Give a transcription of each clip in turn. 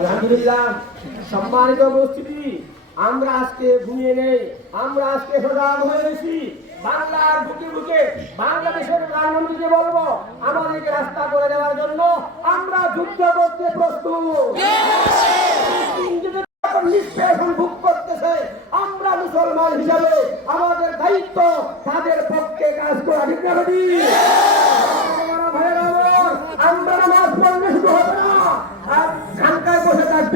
আলহামদুলিল্লাহ, সম্মানিত উপস্থিতি। আমরা আজকে ঘুমিয়ে নেই, আমরা আজকে সজাগ হয়ে গেছি বাংলার বুকে বুকে বাংলাদেশের প্রধানমন্ত্রীকে বলব, আমাদেরকে রাস্তা করে দেওয়ার জন্য আমরা যুদ্ধ করতে প্রস্তুত। ভোগ করতেছে। আমরা মুসলমান হিসাবে আমাদের দায়িত্ব তাদের পক্ষে কাজ করা, ঠিক না বেটি? আমার ভাইয়েরা আমার, আমরা নামাজ পড়লে শুধু হবে না আর ঢাকায় বসে কাজ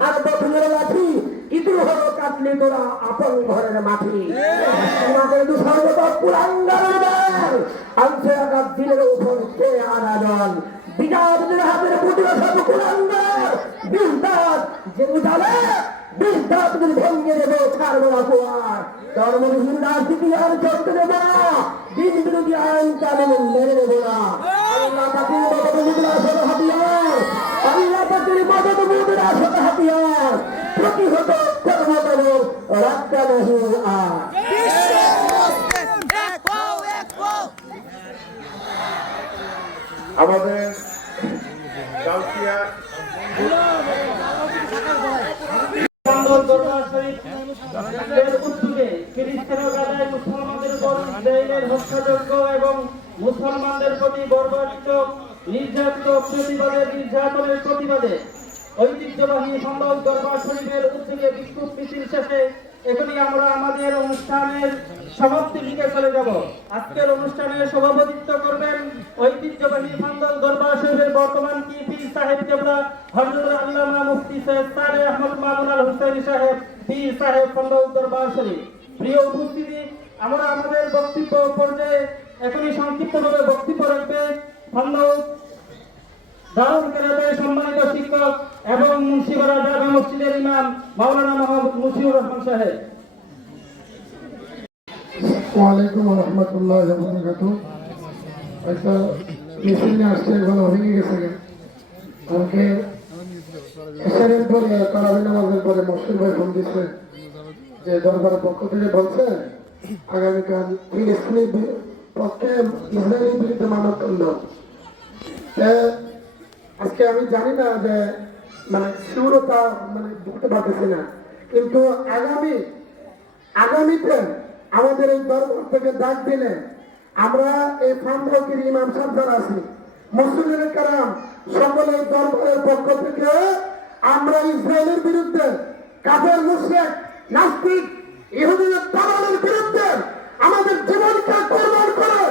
মারব তুলে লাঠি ইদুর হলো কাটলি তোরা আপন ঘরের মাটি তোমাদের দু সর্বত পুরাঙ্গারের ব্যাগ আনছে আঘাত দিনের উপর কে আনাজন বিজাদের হাতের পুতুল সব কুলাঙ্গার বিস্তার যে উঠালে বিস্তার তুমি ভেঙে দেবে ছাড়বো না কুয়ার ধর্ম বিহীন রাজনীতি আর চলতে দেবো না দিন বিরোধী আইন কানুন মেনে নেব না। আল্লাহ পাখির মদত মুদ্রা আসল হাতিয়ার আল্লাহ পাখির মদত মুদ্রা আসল হাতিয়ার প্রতিহত কর্মতল রাখতে নহি আর আমাদের গাউসিয়া বান্দর দরবার শরীফের উদ্যোগে খ্রিস্টান ও গাজায় মুসলমানদের উপর ইসরায়েলের হত্যাযজ্ঞ এবং মুসলমানদের প্রতি বর্বরিত নির্যাতিত প্রতিবাদের নির্যাতনের প্রতিবাদে ঐতিহ্যবাহী সম্ভব দরবার শরীফের উদ্যোগে বিক্ষোভ মিছিল শেষে এখনই আমরা আমাদের অনুষ্ঠানের সমাপ্তির দিকে চলে যাব। আজকের অনুষ্ঠানে সভাপতিত্ব করবেন ঐতিহ্যবাহী ফান্দল দরবার শরীফের বর্তমান কি পীর সাহেব কেবলা, হজরত আল্লামা মুফতি সৈয়দ সালে আহমদ মামুন আল হুসাইনি সাহেব, পীর সাহেব ফান্দল দরবার শরীফ। প্রিয় উপস্থিতি আমরা আমাদের বক্তব্য পর্যায়ে এখনই সংক্ষিপ্তভাবে বক্তব্য রাখবে। ফান্দল দারুল কেরাতের সম্মানিত শিক্ষক এবং মুন্সিপাড়া জামা মসজিদের ইমাম মাওলানা মোহাম্মদ মুশিউর রহমান সাহেব। ওয়ালাইকুম রহমতুল্লাহ বরকাত একটা মিছিল আসছে ভালো ভেঙে গেছে আমাকে এসআরের পরে পরে মসজিদ ভাই ফোন দিচ্ছে যে দরবারের পক্ষ থেকে বলছে আগামীকাল ফিলিস্তিনি বি- পক্ষে ইসরায়েলের বিরুদ্ধে মানব আজকে আমি জানি না যে মানে মানে বুঝতে পারতেছি না। কিন্তু আগামী, আগামীতে আমাদের এই দরবার থেকে ডাক দিলে আমরা এই ফান্ডকির ইমাম সাহেব যারা আছি, মুসলিমের কারাম সকলের দরবারের পক্ষ থেকে আমরা ইসরায়েলের বিরুদ্ধে কাফের, মুশরিক, নাস্তিক ইহুদিদের তালালের বিরুদ্ধে আমাদের জীবনকে কোরবান করে,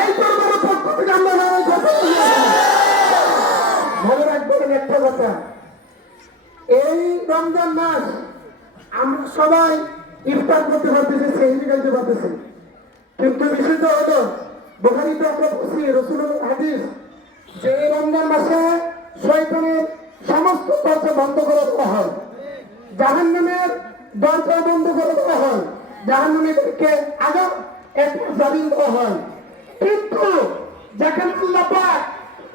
এই দরবারের পক্ষ থেকে আমরা লড়াই করতে মনে রাখবেন একটা কথা, এই রমজান মাস আমরা সবাই ইফতার করতে পারতেছি, সেহরি খাইতে পারতেছি। কিন্তু বিষয়টা হলো বোখারিতে আমরা বলছি রসুল হাদিস, যে রমজান মাসে শয়তানের সমস্ত দরজা বন্ধ করে দেওয়া হয়। জাহান নামের দরজা বন্ধ করে দেওয়া হয়। জাহান্নামীদেরকে আগাম একটা জামিন দেওয়া হয়। কিন্তু যেখানে আল্লাহ পাক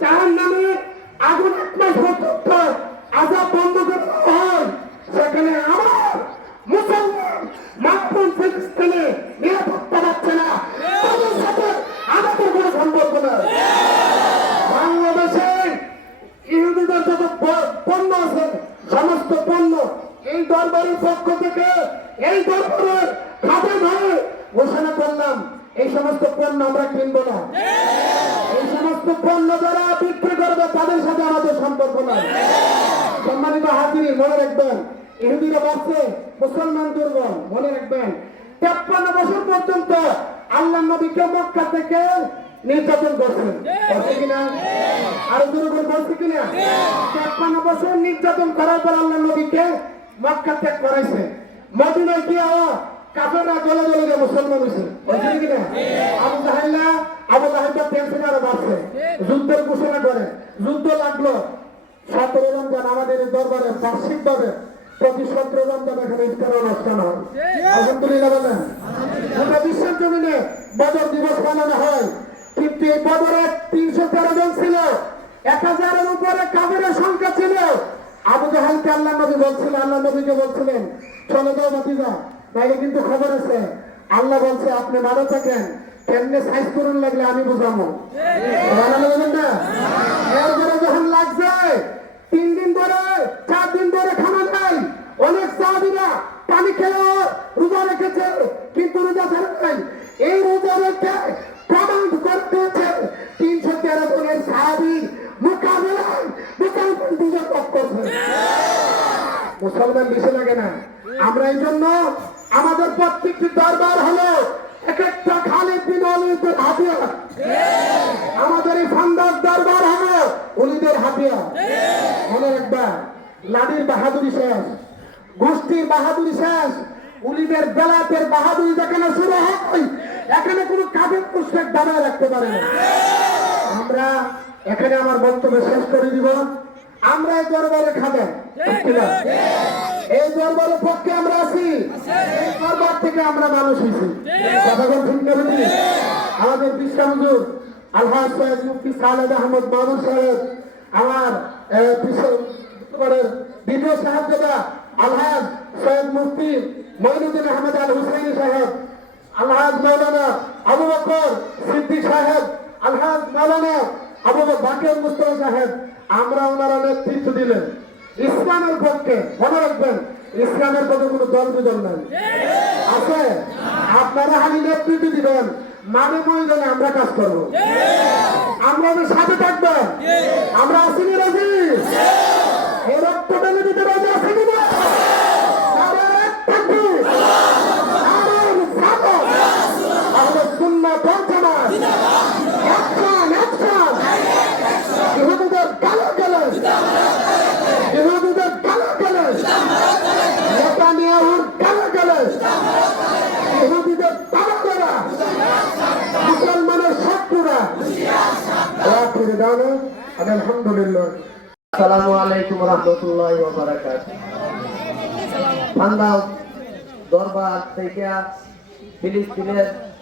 জাহান নামের আগুন এক মাস পর্যন্ত আজাব বন্ধ করে দেওয়া হয় সেখানে আমার মুসলমান মাহফুল ফিলিস্তিনে নিরাপত্তা পাচ্ছে না তাদের সাথে আমাদের কোনো সম্পর্ক না বাংলাদেশে ইহুদিদের যত প- পণ্য আছে সমস্ত পণ্য এই দরবারের পক্ষ থেকে এই দরবারের খাতে ধরে ঘোষণা করলাম এই সমস্ত পণ্য আমরা কিনবো না সমস্ত পণ্য যারা বিক্রি করবে তাদের সাথে আমাদের সম্পর্ক নাই। সম্মানিত হাজির, মনে রাখবেন, ইহুদিরা বাড়ছে মুসলমান দুর্বল, মনে রাখবেন। তেপ্পান্ন বছর পর্যন্ত আল্লাহ নবীকে মক্কা থেকে নির্যাতন করছেন। করছে কিনা? আরও দূরে করে বলছে কিনা? তেপ্পান্ন বছর নির্যাতন করার পর আল্লাহ নবীকে মক্কা ত্যাগ করাইছে মদিনায় কি হওয়া কাফেররা জলে জলে যে মুসলমান হয়েছে। বলছে কিনা আবু জাহাল্লা আবু জাহাল্লা টেনশন আরও বাড়ছে। যুদ্ধের ঘোষণা করে। যুদ্ধ লাগল। সতেরো রমজান আমাদের দরবারে বার্ষিক ভাবে প্রতি সতেরো রমজান এখানে ইফতার অনুষ্ঠান হয়। আলহামদুলিল্লাহ বলেন। গোটা বিশ্বের জমিনে বদর দিবস পালন হয়। কিন্তু এই বদরে তিনশো তেরো জন ছিল। এক হাজারের উপরে কাবেরের সংখ্যা ছিল। আবু জাহালকে আল্লাহ নবী বলছিলেন আল্লাহ নবীকে বলছিলেন চলে যাও বাতিজা নাইলে কিন্তু খবর আছে। আল্লাহ বলছে, আপনি ভালো থাকেন। কেমনে সাইজ করুন লাগলে আমি বুঝাবো। এরপরে যখন লাগছে তিন দিন ধরে, চার দিন ধরে খানা নাই। অনেক সাহাবিরা পানি খেয়ে রোজা রেখেছে, কিন্তু রোজা ছাড়ে নাই। এই রোজা রেখে প্রমাণ করতেছে তিনশো তেরো জনের সাহাবি মোকাবিলায় মুসলমান দুজন করছে। মুসলমান বেশি লাগে না। আমরা এই জন্য আমাদের প্রত্যেকটি দরবার হলো এক একটা খালিদ বিন অলিদের হাতিয়ার আমাদের এই ফান্দার দরবার হলো উলিদের হাতিয়ার মনে রাখবা, লাদির বাহাদুরি শেষ, গোষ্ঠীর বাহাদুরি শেষ, উলিদের বেলাতের বাহাদুরি যেখানে শুরু হয়, এখানে কোনো কাজের পুস্তক দাঁড়ায় রাখতে পারে না। আমরা এখানে আমার বক্তব্য শেষ করে দিব। আমরা দরবারে খাবেন? এই দরবারের পক্ষে আমরা আছি। এই দরবার থেকে আমরা মানুষ হয়েছি। কথাগণ ঠিক করে দিই আমাদের বিশ্বামজুর আলহাজ সাহেব মুফতি সালেদ আহমদ মামুন সাহেব আমার দ্বিতীয় সাহায্যটা আলহাজ সৈয়দ মুফতি মঈনুদ্দিন আহমদ আল হুসাইনি সাহেব আলহাজ মৌলানা আবু বকর সিদ্দিক সাহেব আলহাজ মৌলানা আবু বাকের মুস্তফা সাহেব আমরা ওনারা নেতৃত্ব দিলেন। ইসলামের পক্ষে মনে রাখবেন ইসলামের পক্ষে কোনো দল বিদল নাই। আছে? আপনারা খালি নেতৃত্ব দিবেন মানে ময়দানে আমরা কাজ করব। আমরা ওদের সাথে থাকবেন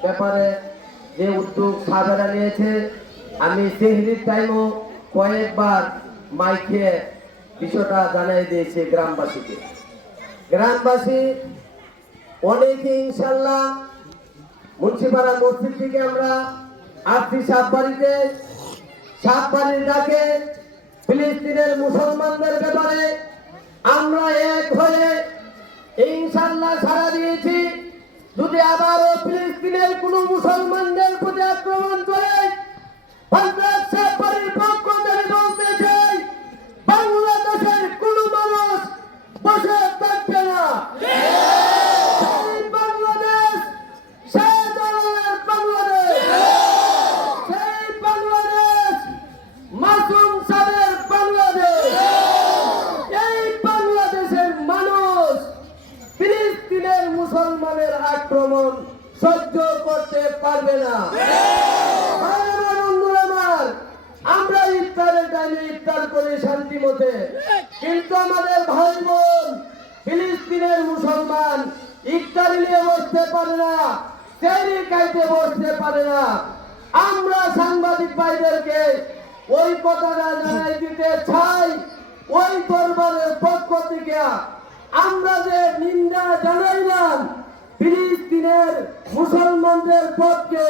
ব্যাপারে যে উদ্যোগ সাহাবারা নিয়েছে, আমি সেহরির টাইমও কয়েকবার মাইকে বিষয়টা জানাই দিয়েছি গ্রামবাসীকে। গ্রামবাসী অনেকে ইনশাল্লাহ মুন্সিপাড়া মসজিদ থেকে আমরা আসছি সাতবাড়ির ডাকে ফিলিস্তিনের মুসলমানদের ব্যাপারে আমরা এক হয়ে ইনশাল্লাহ সারা দিয়েছি। যদি আবারও ফিলিস্তিনের কোন মুসলমানদের প্রতি আক্রমণ করে হযরত সাতবাড়ির পক্ষ থেকে বলতে চাই বাংলাদেশের কোন মানুষ বসে থাকবে না সেই বাংলাদেশ সেই ধরনের বাংলাদেশ সেই বাংলাদেশ মাসুম সাহেবের বাংলাদেশ এই বাংলাদেশের মানুষ ফিলিস্তিনের মুসলমানের আক্রমণ সহ্য করতে পারবে না ভাই আমার, বন্ধুরা আমার, আমরা ইফতারের টাইমে ইফতার করি শান্তি মতে। কিন্তু আমাদের ভাই বোন ফিলিস্তিনের মুসলমান ইফতারি নিয়ে বসতে পারে না সেরি খাইতে বসতে পারে না। আমরা সাংবাদিক ভাইদেরকে ওই কথাটা জানাই দিতে চাই, ওই দরবারের পক্ষ থেকে। আমরা যে নিন্দা জানাইলাম ফিলিস্তিনের মুসলমানদের পক্ষে,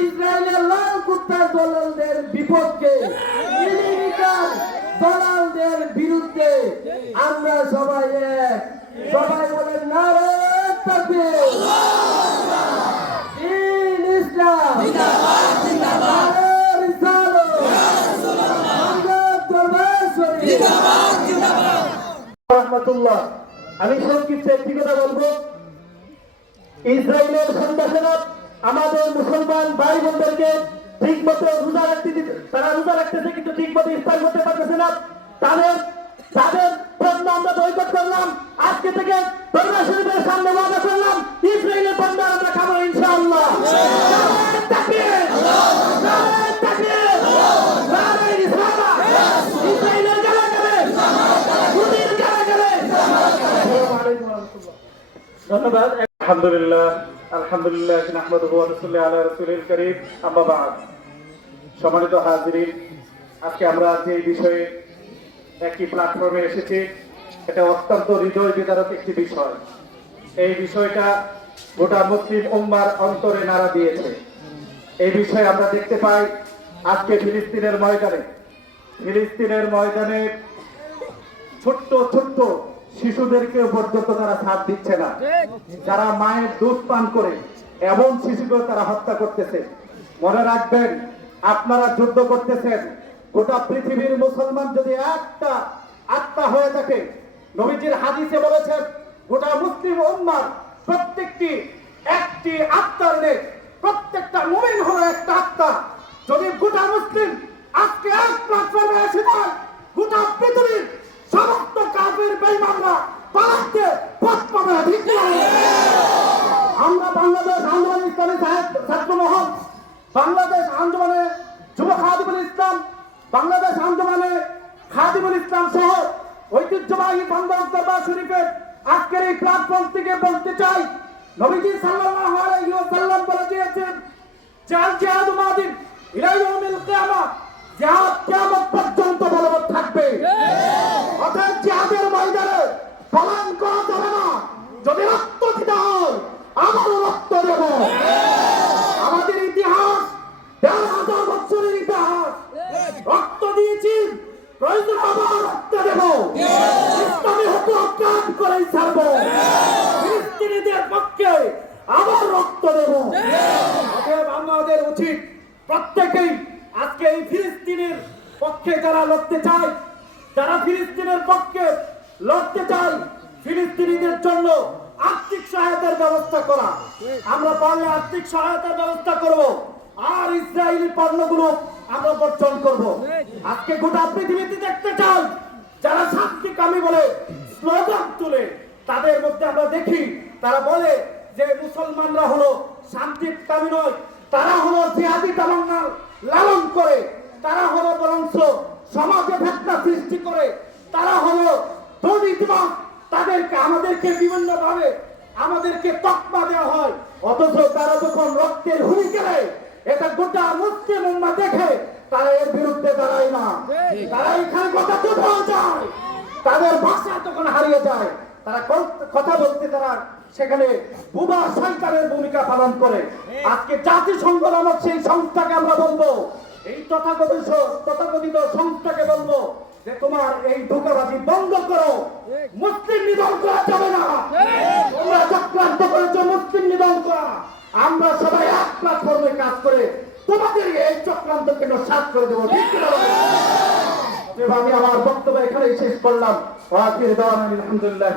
ইসরায়েলের লাল কুত্তার দলালদের বিপক্ষে আমেরিকার দলালদের বিরুদ্ধে আমরা সবাই এক। সবাই ইসলাম। রহমতুল্লাহ। আমি সংক্ষিপ্ত একটি কথা বলব। ইসরায়েলের সন্ত্রাসেরা আমাদের মুসলমান ভাই বোনদেরকে ঠিক মতো রোজা রাখতে তারা রোজা রাখতেছে কিন্তু ঠিক মতো ইফতার করতে পারতেছে না। তাদের তাদের পণ্য আমরা বয়কট করলাম, আজকে থেকে দরবার শরীফের সামনে ওয়াদা করলাম ইসরায়েলের পণ্য আমরা খাব ইনশাআল্লাহ। ধন্যবাদ। আলহামদুলিল্লাহ আলহামদুলিল্লাহ, নাহমাদুহু ওয়া নুসাল্লি আলা রাসূলিল কারীম। আম্মা বা'দ। সম্মানিত হাজিরিন আজকে আমরা যে বিষয়ে একটি প্ল্যাটফর্মে এসেছি, এটা অত্যন্ত হৃদয় বিদারক একটি বিষয়। এই বিষয়টা গোটা মুসলিম উম্মার অন্তরে নাড়া দিয়েছে। এই বিষয়ে আমরা দেখতে পাই, আজকে ফিলিস্তিনের ময়দানে ফিলিস্তিনের ময়দানে ছোট্ট ছোট্ট শিশুদেরকে পর্যন্ত তারা ছাড় দিচ্ছে না। যারা মায়ের দুধ পান করে, এমন শিশুকেও তারা হত্যা করতেছে। মনে রাখবেন আপনারা যুদ্ধ করতেছেন। গোটা পৃথিবীর মুসলমান যদি একটা আত্মা হয়ে থাকে, নবীজির হাদিসে বলেছেন, গোটা মুসলিম উম্মার প্রত্যেকটি একটি আত্মার নেই প্রত্যেকটা মুমিন হলো একটা আত্মা। যদি গোটা মুসলিম আজকে এক প্ল্যাটফর্মে এসে যায়, গোটা পৃথিবীর সমস্ত কাজের বেঈমানরা পালাতে পথ পাবে আমরা বাংলাদেশ আন্দোলন ইসলামী ছাত্র মহল বাংলাদেশ আন্দোলনে যুব খাদিমুল ইসলাম, বাংলাদেশ আন্দোলনে খাদিমুল ইসলাম সহ ঐতিহ্যবাহী বান্দর দরবার শরীফের আজকের এই প্ল্যাটফর্ম থেকে বলতে চাই, নবীজি সাল্লাল্লাহু আলাইহি ওয়াসাল্লাম বলে দিয়েছেন চাল জিহাদ মাদিন ইলা ইয়াউমিল কিয়ামah জিহাদ কিয়ামত পর্যন্ত বলবৎ থাকবে। অর্থাৎ জিহাদের ময়দানে পলায়ন করা যাবে না, যদি রক্ত দিতে হয় আমারও রক্ত দেব। প্রয়োজন আবার রক্ত চায় যারা ফিলিস্তিনের পক্ষে লড়তে চায় ফিলিস্তিনিদের জন্য আর্থিক সহায়তার ব্যবস্থা করা আমরা পারলে আর্থিক সহায়তার ব্যবস্থা করব। আর ইসরায়েলি পণ্যগুলো আমরা বর্জন করব। আজকে গোটা পৃথিবীতে দেখতে চাই, যারা শান্তিকামী বলে স্লোগান তুলে, তাদের মধ্যে আমরা দেখি, তারা বলে যে মুসলমানরা হলো শান্তিকামী নয়, তারা হলো জিহাদি তামান্না লালন করে, তারা হলো বরঞ্চ সমাজে ভেটনা সৃষ্টি করে, তারা হলো দুর্নীতিবাদ তাদেরকে, আমাদেরকে বিভিন্ন ভাবে আমাদেরকে তকমা দেওয়া হয়, অথচ তারা যখন রক্তের হুড়ি গেলে এটা গোটা মুসলিম উম্মা দেখে তারা এর বিরুদ্ধে দাঁড়ায় না। তারা এখানে কথা কোথাও যায়। তাদের ভাষা তখন হারিয়ে যায় তারা কথা বলতে তারা সেখানে বুবা সরকারের ভূমিকা পালন করে। আজকে জাতিসংঘ নামক সেই সংস্থাকে আমরা বলব এই তথাকথিত তথাকথিত সংস্থাকে বলব যে তোমার এই ধোকাবাজি বন্ধ করো। মুসলিম নিধন করা যাবে না। তোমরা চক্রান্ত করেছ মুসলিম নিধন করা। আমরা সবাই এক প্ল্যাটফর্মে কাজ করে তোমাদের এই চক্রান্তকে সাত করে দেবো। আমি আমার বক্তব্য এখানেই শেষ করলাম। আলহামদুলিল্লাহ